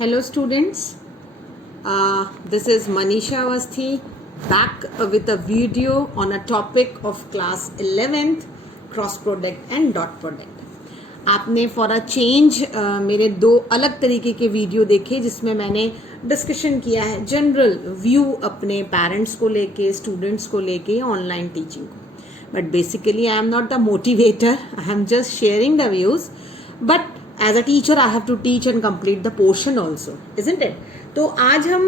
Hello students, this is Manisha Awasthi back with a video on a topic of class 11th cross product and dot product. आपने for a change मेरे दो अलग तरीके के video देखे जिसमें मैंने डिस्कशन किया है जनरल व्यू अपने पेरेंट्स को लेके, स्टूडेंट्स को लेके, ऑनलाइन टीचिंग को. But basically I am not the motivator, I am just sharing the views. But as a teacher I have to teach and complete the portion also, isn't it? तो आज हम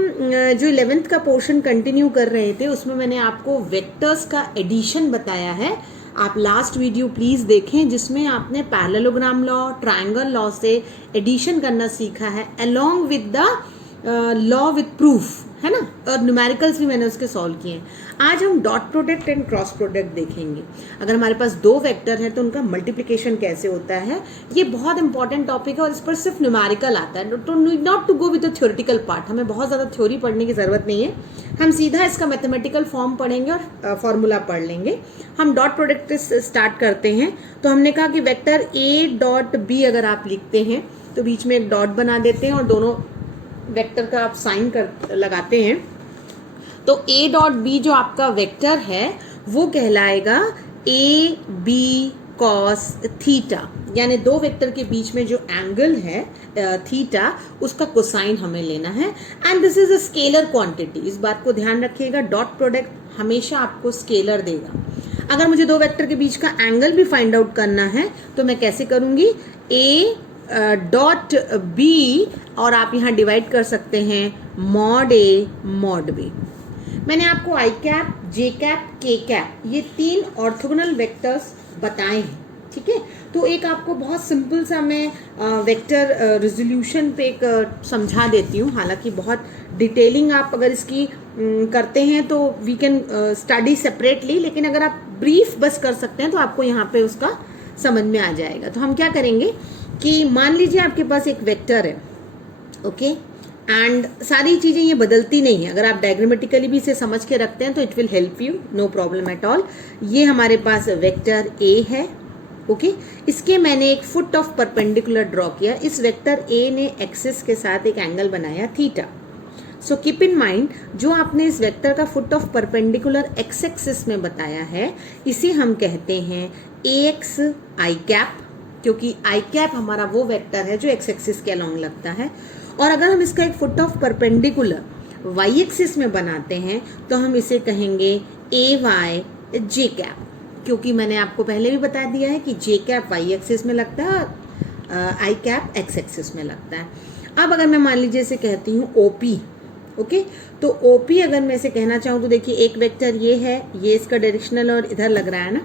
जो 11th का portion continue कर रहे थे उसमें मैंने आपको वेक्टर्स का एडिशन बताया है. आप लास्ट वीडियो प्लीज देखें जिसमें आपने पैरेललोग्राम लॉ, ट्रायंगल लॉ से एडिशन करना सीखा है along with the law with proof, है ना, और न्यूमेरिकल्स भी मैंने उसके सॉल्व किए हैं. आज हम dot product and cross product देखेंगे. अगर हमारे पास दो वेक्टर है तो उनका मल्टीप्लिकेशन कैसे होता है, ये बहुत इंपॉर्टेंट टॉपिक है और इस पर सिर्फ न्यूमेरिकल आता है. तो not to go with the theoretical part, हमें बहुत ज़्यादा थ्योरी पढ़ने की ज़रूरत नहीं है. हम सीधा इसका मैथमेटिकल फॉर्म पढ़ेंगे और फॉर्मूला पढ़ लेंगे. हम डॉट प्रोडक्ट से स्टार्ट करते हैं. तो हमने कहा कि वेक्टर ए डॉट बी अगर आप लिखते हैं तो बीच में एक डॉट बना देते हैं और दोनों वेक्टर का आप साइन कर लगाते हैं. तो ए डॉट बी जो आपका वेक्टर है वो कहलाएगा ए बी कॉस थीटा, यानी दो वेक्टर के बीच में जो एंगल है थीटा उसका कोसाइन हमें लेना है. And this is a scalar quantity, इस बात को ध्यान रखिएगा. डॉट प्रोडक्ट हमेशा आपको स्केलर देगा. अगर मुझे दो वेक्टर के बीच का एंगल भी फाइंड आउट करना है तो मैं कैसे करूंगी, ए डॉट बी और आप यहाँ डिवाइड कर सकते हैं मॉड ए मॉड बी. मैंने आपको I cap, J cap, K cap ये तीन ऑर्थोगोनल वेक्टर्स बताए हैं, ठीक है. तो एक आपको बहुत सिंपल सा मैं वेक्टर रिजोल्यूशन पे एक समझा देती हूँ. हालांकि बहुत डिटेलिंग आप अगर इसकी करते हैं तो वी कैन स्टडी सेपरेटली, लेकिन अगर आप ब्रीफ बस कर सकते हैं तो आपको यहाँ पे उसका समझ में आ जाएगा. तो हम क्या करेंगे कि मान लीजिए आपके पास एक वेक्टर है, ओके, एंड सारी चीज़ें ये बदलती नहीं है. अगर आप डायग्रामेटिकली भी इसे समझ के रखते हैं तो it will help you, no problem at all. ये हमारे पास वेक्टर ए है, ओके. इसके मैंने एक फुट ऑफ परपेंडिकुलर ड्रॉ किया. इस वेक्टर ए ने एक्सिस के साथ एक एंगल बनाया theta. So keep in mind जो आपने इस वेक्टर का foot of perpendicular x axis में बताया है इसे हम कहते हैं ए एक्स आई कैप, क्योंकि आई कैप हमारा वो वेक्टर है जो एक्स एक्सिस के अलोंग लगता है. और अगर हम इसका एक foot of perpendicular Y axis में बनाते हैं तो हम इसे कहेंगे ए वाई जे कैप, क्योंकि मैंने आपको पहले भी बता दिया है कि जे कैप वाई एक्सिस में लगता है और आई कैप एक्स एक्सिस में लगता है. अब अगर मैं मान लीजिए इसे कहती हूँ ओपी, ओके. तो ओपी अगर मैं इसे कहना चाहूँ तो देखिए एक वेक्टर ये है, ये इसका डायरेक्शनल और इधर लग रहा है ना.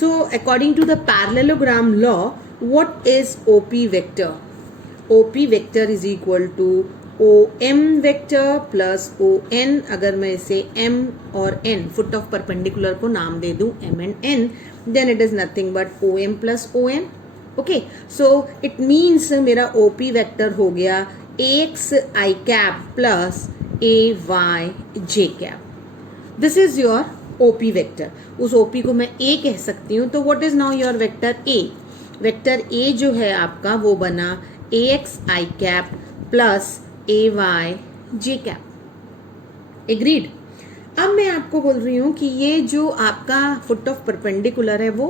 So according to the parallelogram law what is OP vector? OP vector is equal to OM vector plus ON. अगर मैं इसे M और N फुट ऑफ परपेंडिकुलर को नाम दे दूं M and N, then it is nothing but OM plus ON. Okay, so it means मेरा OP vector हो गया AX I cap plus AY J cap. This is your OP vector. उस OP को मैं A कह सकती हूँ. तो what is now your vector A? Vector A जो है आपका वो बना ए x I cap plus A Y J cap. Agreed. अब मैं आपको बोल रही हूँ कि ये जो आपका फुट ऑफ परपेंडिकुलर है वो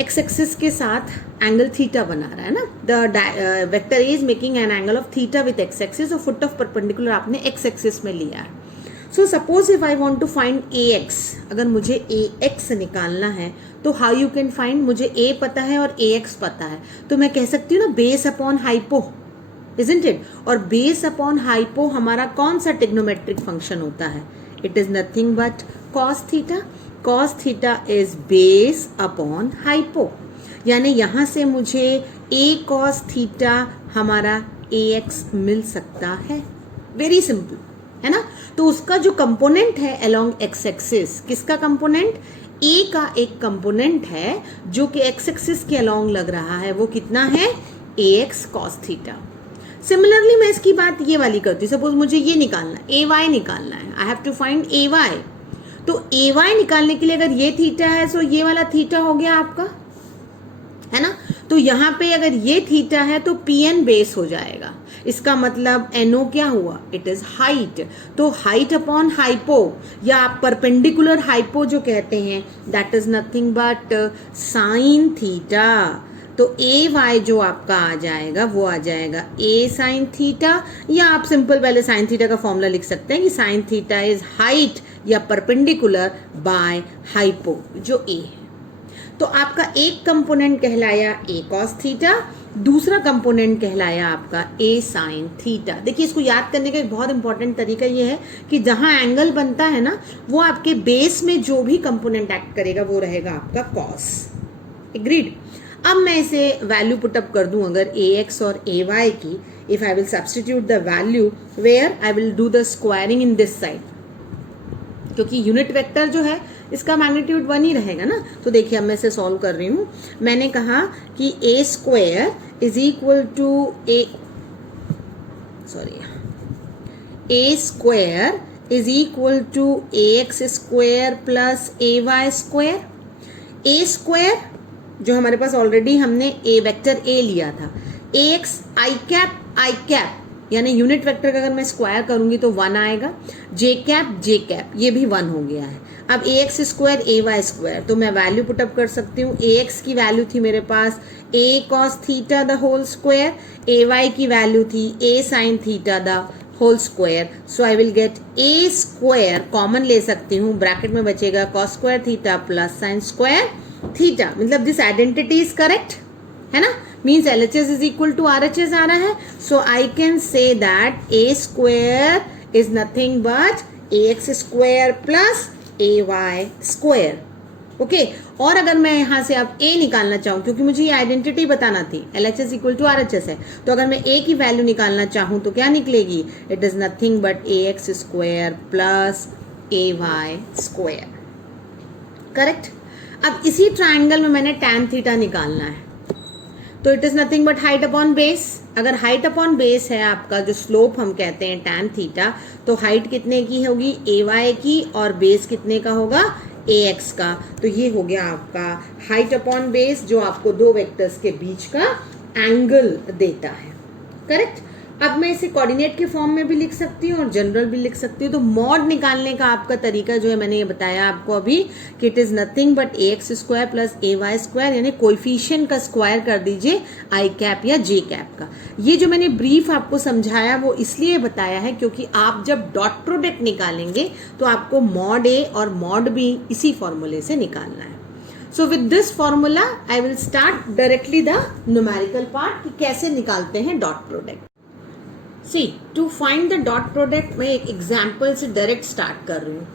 एक्स एक्सिस के साथ एंगल थीटा बना रहा है ना. The vector A is making an angle of theta with X axis और फुट ऑफ परपेंडिकुलर आपने एक्स एक्सिस में लिया है. So suppose if I want to find A X, अगर मुझे ए एक्स निकालना है तो हाउ यू कैन फाइंड, मुझे ए पता है और ए एक्स पता है तो मैं कह सकती हूँ ना base upon hypo, isn't it? और बेस अपॉन हाइपो हमारा कौन सा टिग्नोमेट्रिक फंक्शन होता है? It is nothing but cos theta. Cos theta is base upon hypo, यानी यहाँ से मुझे ए कॉस थीटा हमारा ए एक्स मिल सकता है. वेरी सिंपल, है ना. तो उसका जो कंपोनेंट है अलोंग एक्स एक्सिस, किसका कंपोनेंट? ए का एक कंपोनेंट है जो कि एक्स एक्सिस के अलोंग लग रहा है, वो कितना है? ए एक्स कॉस थीटा. सिमिलरली मैं इसकी बात ये वाली करती हूँ. सपोज मुझे ये निकालना है, ए वाई निकालना है. I have to find A Y. तो ए वाई निकालने के लिए अगर ये थीटा है तो ये वाला थीटा हो गया आपका, है ना. तो यहाँ पे अगर ये थीटा है तो पी एन बेस हो जाएगा, इसका मतलब एनओ क्या हुआ, इट इज हाइट। तो हाइट अपॉन हाइपो या आप परपेंडिकुलर हाइपो जो कहते हैं, that is nothing but sine theta. तो ए वाई जो आपका आ जाएगा वो आ जाएगा ए साइन थीटा, या आप सिंपल पहले साइन थीटा का फॉर्मूला लिख सकते हैं कि साइन थीटा इज हाइट या परपेंडिकुलर बाय हाइपो जो ए है। तो आपका एक कंपोनेंट कहलाया ए कॉस थीटा, दूसरा कंपोनेंट कहलाया आपका ए साइन थीटा। देखिए इसको याद करने का एक बहुत इंपॉर्टेंट तरीका ये है कि जहां एंगल बनता है ना, वो आपके बेस में जो भी कंपोनेंट एक्ट करेगा वो रहेगा आपका कॉस। एग्रीड। अब मैं इसे वैल्यू पुटअप कर दूं अगर ए एक्स और ए वाई की, if I will substitute the value where I will do the squaring in this side, क्योंकि यूनिट वेक्टर जो है इसका मैग्नीट्यूड 1 ही रहेगा ना। तो देखिए अब मैं इसे सॉल्व कर रही हूं। मैंने कहा कि A square is equal to A square is equal to A X square plus A Y square. A square जो हमारे पास ऑलरेडी हमने ए वेक्टर ए लिया था, ए एक्स आई कैप यानी यूनिट वेक्टर का अगर मैं स्क्वायर करूंगी तो 1 आएगा, जे कैप ये भी 1 हो गया है। अब ए X square A Y square, तो मैं वैल्यू पुटअप कर सकती हूँ। ए एक्स की वैल्यू थी मेरे पास A cos theta the whole square, A Y की वैल्यू थी A sine theta the whole square. So I will get A square, common ले सकती हूँ, ब्रैकेट में बचेगा cos square theta plus sine square theta. मतलब दिस आइडेंटिटी इज करेक्ट है ना, means LHS is equal to RHS आ रहा है। So I can say that A square is nothing but AX square plus AY square. Okay और अगर मैं यहाँ से अब A निकालना चाहूँ, क्योंकि मुझे ये आइडेंटिटी बताना थी, LHS equal to RHS है, तो अगर मैं A की वैल्यू निकालना चाहूँ तो क्या निकलेगी, it is nothing but AX square plus AY square. Correct. अब इसी ट्राइंगल में मैंने tan थीटा निकालना है, तो it is nothing but height upon base. अगर हाइट अपॉन बेस है आपका जो स्लोप हम कहते हैं tan थीटा, तो हाइट कितने की होगी, ए वाई की, और बेस कितने का होगा, ए एक्स का। तो ये हो गया आपका हाइट अपॉन बेस जो आपको दो वेक्टर्स के बीच का एंगल देता है। करेक्ट। अब मैं इसे कोऑर्डिनेट के फॉर्म में भी लिख सकती हूँ और जनरल भी लिख सकती हूँ। तो मॉड निकालने का आपका तरीका जो है मैंने ये बताया आपको अभी कि it is nothing but A X square plus A Y square, यानी कोएफिशिएंट का स्क्वायर कर दीजिए आई कैप या जे कैप का। ये जो मैंने ब्रीफ आपको समझाया वो इसलिए बताया है क्योंकि आप जब डॉट प्रोडक्ट निकालेंगे तो आपको मॉड ए और मॉड बी इसी फॉर्मूले से निकालना है। So with this formula I will start directly the numerical part कि कैसे निकालते हैं dot product. See, to find the dot product मैं एक एग्जाम्पल से डायरेक्ट स्टार्ट कर रही हूँ।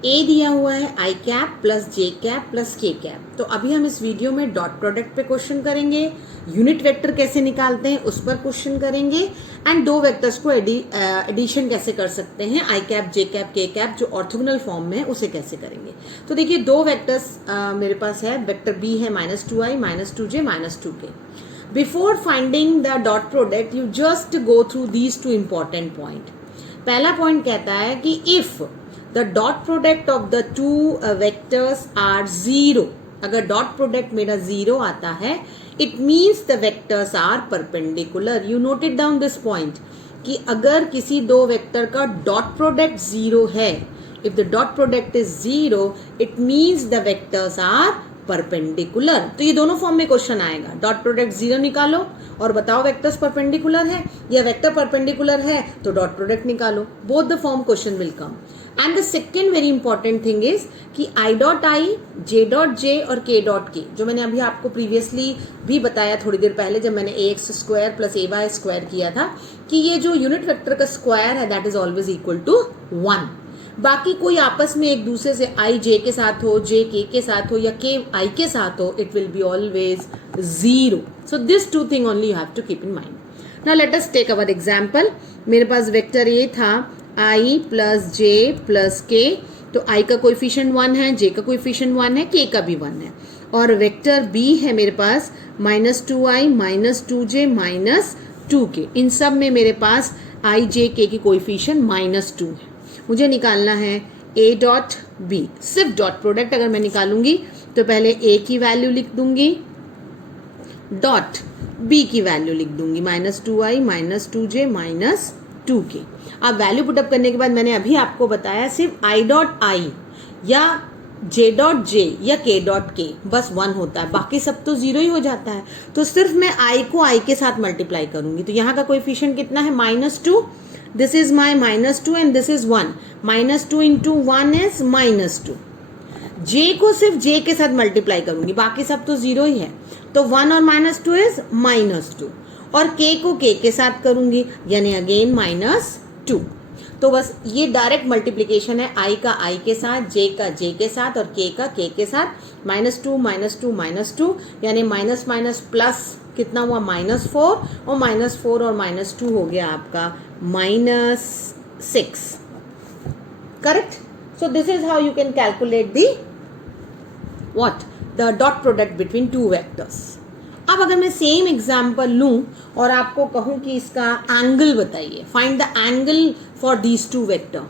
A दिया हुआ है आई कैप प्लस जे कैप प्लस के कैप। तो अभी हम इस वीडियो में डॉट प्रोडक्ट पे क्वेश्चन करेंगे, यूनिट वेक्टर कैसे निकालते हैं उस पर क्वेश्चन करेंगे, एंड दो वेक्टर्स को एडिशन कैसे कर सकते हैं, आई cap J cap K cap जो ऑर्थोगोनल फॉर्म में है उसे कैसे करेंगे। तो देखिए दो वेक्टर्स मेरे पास है, वेक्टर बी है -2i -2j -2k। Before finding the dot product, you just go through these two important point. पहला पॉइंट कहता है कि if the dot product of the two vectors are 0, अगर dot product मेरा 0 आता है, it means the vectors are perpendicular. You note it down this point कि अगर किसी दो वेक्टर का dot product 0 है, if the dot product is 0, it means the vectors are perpendicular. तो ये दोनों फॉर्म में क्वेश्चन आएगा, डॉट प्रोडक्ट 0 निकालो और बताओ वेक्टर्स परपेंडिकुलर है, या वेक्टर परपेंडिकुलर है तो डॉट प्रोडक्ट निकालो। Both the form question will come. And the second very important thing is कि I dot I, J dot J और के डॉट के, जो मैंने अभी आपको प्रीवियसली भी बताया थोड़ी देर पहले जब मैंने A X square plus A Y square किया था, कि ये जो यूनिट वेक्टर का स्क्वायर है that is always equal to 1। बाकी कोई आपस में एक दूसरे से आई जे के साथ हो, जे के साथ हो, या के आई के साथ हो, it will be always 0। So this two thing only you have to keep in mind. Now let us take our example. मेरे पास वेक्टर ए था आई प्लस जे प्लस के, तो आई का कोएफिशिएंट 1 है, जे का कोएफिशिएंट 1 है, के का भी 1 है। और वेक्टर बी है मेरे पास -2i -2j -2k। इन सब में मेरे पास आई जे के की कोएफिशिएंट -2 है। मुझे निकालना है ए डॉट बी। सिर्फ डॉट प्रोडक्ट अगर मैं निकालूंगी तो पहले ए की वैल्यू लिख दूंगी डॉट बी की वैल्यू लिख दूंगी -2i -2j -2k। अब वैल्यू पुटअप करने के बाद मैंने अभी आपको बताया सिर्फ i डॉट आई या j डॉट जे या k डॉट के बस 1 होता है, बाकी सब तो 0 ही हो जाता है। तो सिर्फ मैं i को i के साथ मल्टीप्लाई करूंगी। तो यहाँ का कोएफिशिएंट कितना है -2, this is my -2 and this is 1, -2 into 1 is -2। j को सिर्फ j के साथ मल्टीप्लाई करूंगी, बाकी सब तो 0 ही है। तो 1 और -2 इज -2 और k को k के साथ करूंगी यानी अगेन -2। तो बस ये डायरेक्ट मल्टीप्लिकेशन है i का i के साथ, j का j के साथ और k का k के साथ। -2 -2 -2 यानी माइनस माइनस प्लस कितना हुआ -4 और -4 और -2 हो गया आपका -6। Correct? So this is how you can calculate the what the dot product between two vectors। अब अगर मैं सेम एग्जाम्पल लूं और आपको कहूं कि इसका एंगल बताइए, find the angle for these two vector,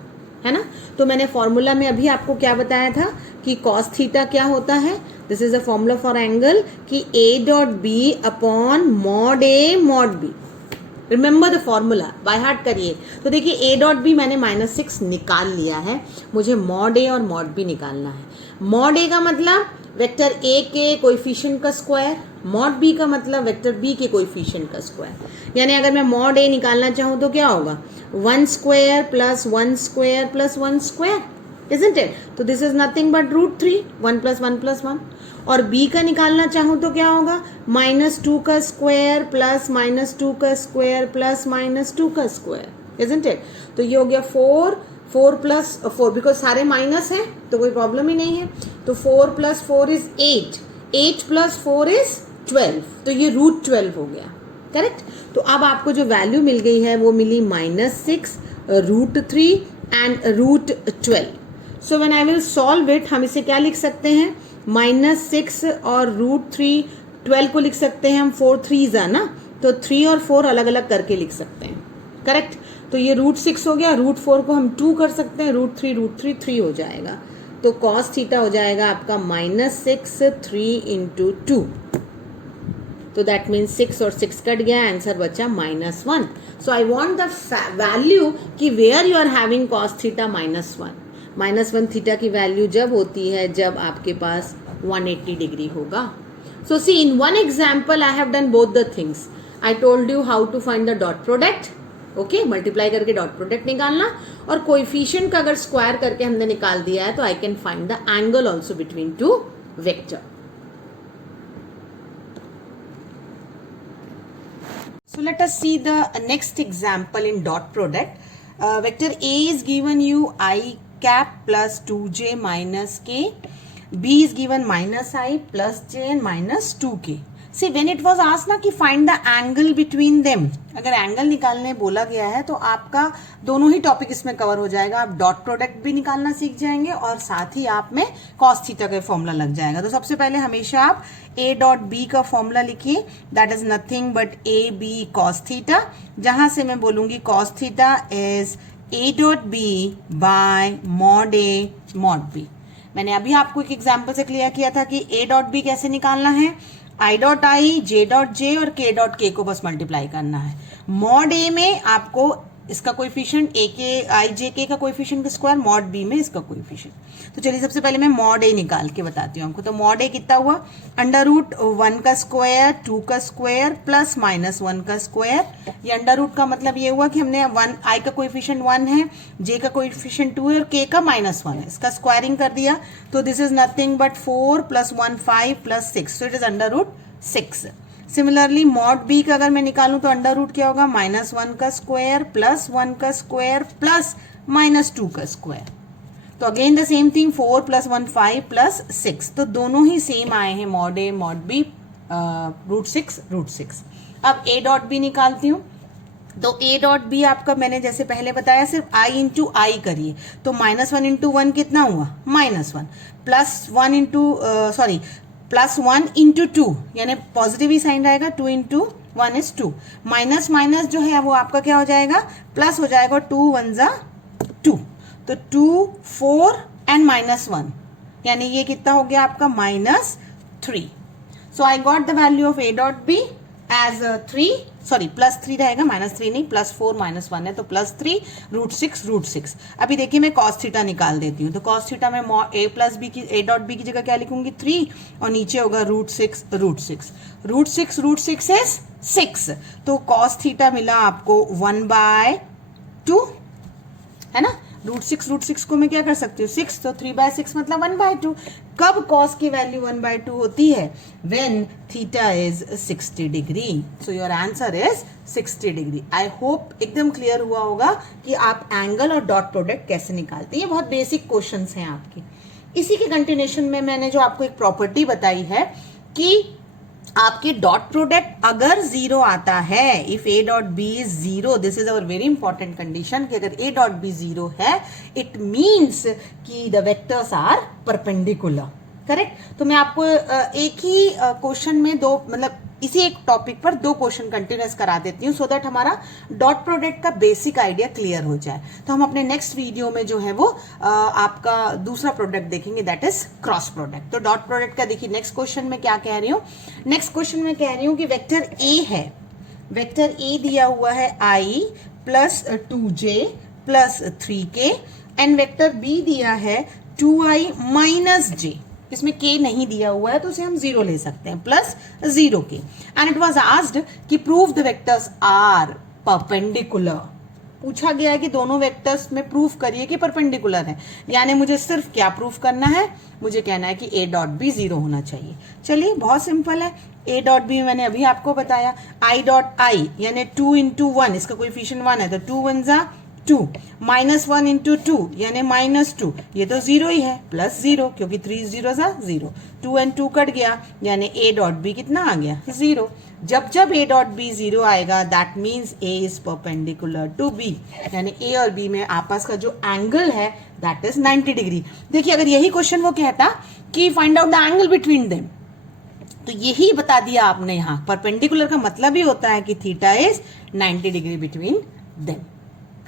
है ना। तो मैंने फॉर्मूला में अभी आपको क्या बताया था कि cos थीटा क्या होता है, this is a formula for angle कि a dot B upon mod a mod B. Remember the formula, by heart करिए। तो देखिए a डॉट बी मैंने -6 निकाल लिया है, मुझे मॉड a और मॉड b निकालना है। मॉड a का मतलब वेक्टर a के कोएफिशिएंट का स्क्वायर, मॉड b का मतलब वेक्टर b के कोएफिशिएंट का स्क्वायर। यानी अगर मैं मॉड a निकालना चाहूँ तो क्या होगा, 1 square plus 1 square plus 1 square, isn't it. तो दिस इज नथिंग बट √3, 1 + 1 + 1। और b का निकालना चाहूँ तो क्या होगा, -2 का स्क्वायर प्लस -2 का स्क्वायर प्लस -2 का स्क्वायर, इजंट इट। तो ये हो गया 4 + 4 बिकॉज सारे माइनस हैं तो कोई प्रॉब्लम ही नहीं है। तो 4 + 4 इज 8, 8 + 4 इज 12, तो ये √12 हो गया। करेक्ट? तो अब आपको जो वैल्यू मिल गई है वो मिली -6, √3 and √12। So when I will solve it, हम इसे क्या लिख सकते हैं, -6 और √3, 12 को लिख सकते हैं हम 4 3s ना, तो 3 और 4 अलग अलग करके लिख सकते हैं। करेक्ट? तो ये √6 हो गया, √4 को हम 2 कर सकते हैं, √3 3 हो जाएगा। तो cos थीटा हो जाएगा आपका -6 3 × 2। तो दैट मीन्स 6 और 6 कट गया, आंसर बचा -1। So I want the value कि where you are having cos theta -1। -1 theta की वैल्यू जब होती है जब आपके पास 180 डिग्री होगा। So see in one example I have done both the things. I told you how to find the dot product, okay, multiply करके dot product निकालना, और कोएफिशिएंट का अगर स्क्वायर करके हमने निकाल दिया है तो I can find the angle also between two vector. So let us see the next example in dot product. Vector A is given you I cap plus 2j minus k. B is given -i plus j and -2k. See when it was asked ना कि find the angle between them, अगर angle निकालने बोला गया है तो आपका दोनों ही टॉपिक इसमें कवर हो जाएगा। आप डॉट प्रोडक्ट भी निकालना सीख जाएंगे और साथ ही आप में cos थीटा का फॉर्मूला लग जाएगा। तो सबसे पहले हमेशा आप a डॉट बी का फॉर्मूला लिखिए, that is nothing but a b cos theta, जहां से मैं बोलूंगी cos theta is a dot B by mod a mod b। मैंने अभी आपको एक एग्जाम्पल से क्लियर किया था कि a डॉट बी कैसे निकालना है, I dot I, J dot J और के डॉट के को बस मल्टीप्लाई करना है। मॉड ए में आपको इसका कोएफिशिएंट ए के आई जे के का कोएफिशिएंट का स्क्वायर, मॉड बी में इसका कोएफिशिएंट। तो चलिए सबसे पहले मैं मॉड ए निकाल के बताती हूँ आपको। तो मॉड ए कितना हुआ, √1 का स्क्वायर, 2 का स्क्वायर प्लस -1 का स्क्वायर। ये अंडर रूट का मतलब ये हुआ कि हमने आई का कोएफिशिएंट 1 है, जे का कोएफिशिएंट 2 है और के का -1 है, इसका स्क्वायरिंग कर दिया। तो this is nothing but 4 + 1 5 + 6, so it is √6। Similarly mod B का अगर मैं निकालूं तो अंडर रूट क्या होगा, -1 का स्क्वायर प्लस 1 का स्क्वायर प्लस -2 का स्क्वायर। तो अगेन द सेम थिंग, 4 + 1 5 + 6। तो दोनों ही सेम आए हैं, मॉड ए मॉड बी, √6। अब a डॉट बी निकालती हूँ। तो a डॉट बी आपका मैंने जैसे पहले बताया सिर्फ i इंटू आई करिए। तो -1 इंटू 1 कितना हुआ, -1 प्लस 1 इंटू +1 इंटू 2, यानी पॉजिटिव ही साइन रहेगा, 2 इंटू 1 इज 2, माइनस माइनस जो है वो आपका क्या हो जाएगा, प्लस हो जाएगा, 2 1 ज़ा 2, तो 2 4 एंड -1, यानी ये कितना हो गया आपका -3। So I got the value of A dot B as 3, sorry +3 रहेगा, -3 नहीं, +4 -1 है तो +3 √6 अभी देखिए मैं cos थीटा निकाल देती हूँ, तो cos थीटा में ए डॉट बी की जगह क्या लिखूंगी 3 और नीचे होगा √6 इज 6, तो cos थीटा मिला आपको 1/2 है ना। √6 को मैं क्या कर सकती हूँ 6, तो 3/6 मतलब 1/2। कब cos की वैल्यू 1/2 होती है? When theta is 60 degree. So your answer is 60 degree. I hope एकदम क्लियर हुआ होगा कि आप एंगल और डॉट प्रोडक्ट कैसे निकालते हैं। ये बहुत बेसिक क्वेश्चंस हैं आपके। इसी के कंटिन्यूशन में मैंने जो आपको एक प्रॉपर्टी बताई है कि आपके डॉट प्रोडक्ट अगर 0 आता है, if A dot B is 0, this is our very important condition कि अगर ए डॉट बी 0 है, इट मीन्स कि the vectors are perpendicular. Correct. तो मैं आपको एक ही क्वेश्चन में दो, मतलब इसी एक टॉपिक पर 2 क्वेश्चन कंटिन्यूस करा देती हूँ, सो दैट हमारा डॉट प्रोडक्ट का बेसिक आइडिया क्लियर हो जाए। तो हम अपने नेक्स्ट वीडियो में जो है वो आपका दूसरा प्रोडक्ट देखेंगे, दैट इज क्रॉस प्रोडक्ट। तो डॉट प्रोडक्ट का देखिए नेक्स्ट क्वेश्चन में क्या कह रही हूँ। नेक्स्ट क्वेश्चन में कह रही हूँ कि वेक्टर ए है, वेक्टर ए दिया हुआ है i + 2j + 3k and vector B दिया है 2i - j। इसमें k नहीं दिया हुआ है तो उसे हम 0 ले सकते हैं, +0k। And it was asked कि prove the vectors are perpendicular. पूछा गया है कि दोनों वेक्टर्स में प्रूफ करिए कि परपेंडिकुलर है, यानी मुझे सिर्फ क्या प्रूफ करना है, मुझे कहना है कि ए डॉट बी 0 होना चाहिए। चलिए बहुत सिंपल है। ए डॉट बी मैंने अभी आपको बताया, आई डॉट आई यानी 2 × 1, इसका कोएफिशिएंट 1 है तो 2 × 1 = 2, -1 × 2 यानी -2, ये तो 0 ही है, +0 क्योंकि 3 0 = 0, 2 और 2 कट गया यानी ए डॉट बी कितना आ गया 0। जब जब ए डॉट बी 0 आएगा that means A is perpendicular to B, यानी ए और बी में आपस का जो एंगल है दैट इज 90 डिग्री। देखिए अगर यही क्वेश्चन वो कहता कि find out the angle between them, तो यही बता दिया आपने। यहाँ परपेंडिकुलर का मतलब ही होता है कि theta is 90 degree between them.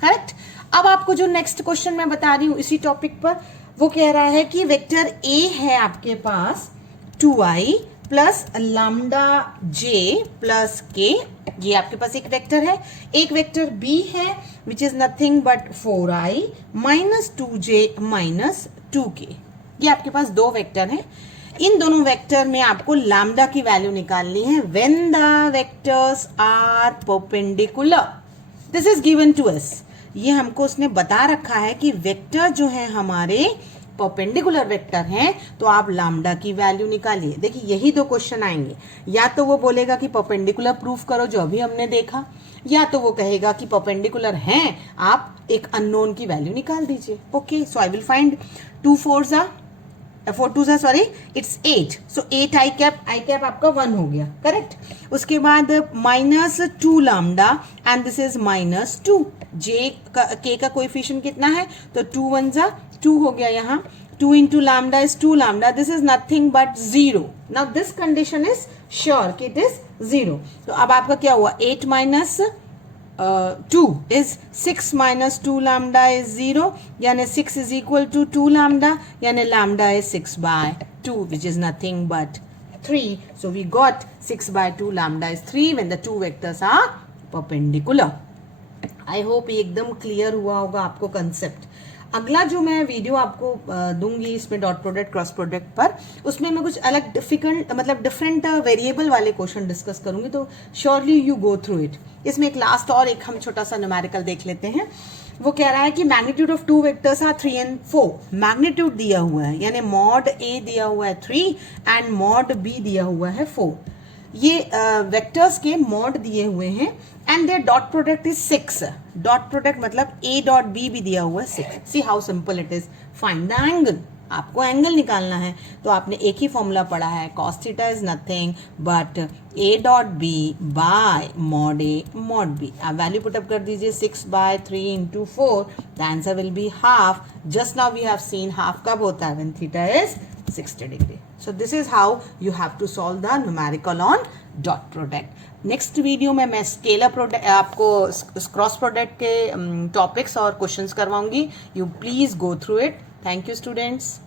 Correct. अब आपको जो नेक्स्ट क्वेश्चन मैं बता रही हूं इसी टॉपिक पर, वो कह रहा है कि वेक्टर ए है आपके पास 2i + λj + k, ये आपके पास एक वेक्टर है। एक वेक्टर बी है which is nothing but 4i - 2j - 2k। ये आपके पास 2 वेक्टर हैं। इन दोनों वेक्टर में आपको लैम्डा की वैल्यू निकालनी है when the vectors are perpendicular. This is given to us. ये हमको उसने बता रखा है कि वेक्टर जो है हमारे परपेंडिकुलर वेक्टर हैं, तो आप लैम्डा की वैल्यू निकालिए। देखिए यही 2 क्वेश्चन आएंगे, या तो वो बोलेगा कि परपेंडिकुलर प्रूफ करो जो अभी हमने देखा, या तो वो कहेगा कि परपेंडिकुलर हैं, आप एक अननोन की वैल्यू निकाल दीजिए। Okay, so I will find 2 4s are 4 2s are sorry it's 8, so 8 i cap आपका 1 हो गया। करेक्ट। उसके बाद -2 lambda and this is -2, k का कोएफिशिएंट कितना है, तो 2 1 = 2 हो गया। यहाँ 2 × lambda is 2 lambda, this is nothing but 0। Now this condition is sure कि इट इज 0। तो अब आपका क्या हुआ, 8 - 2 is 6 - 2 lambda is 0, यानी 6 is equal to 2 lambda, यानी lambda is 6/2 which is nothing but 3. So we got 6/2 lambda is 3 when the two vectors are perpendicular. I hope ये एकदम क्लियर हुआ होगा आपको कंसेप्ट। अगला जो मैं वीडियो आपको दूंगी इसमें डॉट प्रोडक्ट क्रॉस प्रोडक्ट पर, उसमें मैं कुछ अलग डिफरेंट वेरिएबल वाले क्वेश्चन डिस्कस करूंगी, तो surely you go through it. इसमें एक लास्ट और एक हम छोटा सा न्यूमेरिकल देख लेते हैं। वो कह रहा है कि magnitude of 2 vectors are 3 and 4। Magnitude दिया हुआ है यानी मॉड ए दिया हुआ है 3 एंड मॉड बी दिया हुआ है 4। ये वेक्टर्स के मॉड दिए हुए हैं and their dot product is 6। Dot product मतलब ए डॉट बी भी दिया हुआ है 6। See how simple it is. Find the angle, आपको एंगल निकालना है। तो आपने एक ही फॉर्मूला पढ़ा है, cos theta is nothing but A dot B by mod A mod B. आप वैल्यू पुटअप कर दीजिए 6/3 × 4, the answer will be half. Just now we have seen half कब होता है, when theta is 60 degree. So this is how you have to solve the numerical on dot product. Next video में मैं scalar product आपको cross product के topics और questions करवाऊंगी। You please go through it. Thank you students.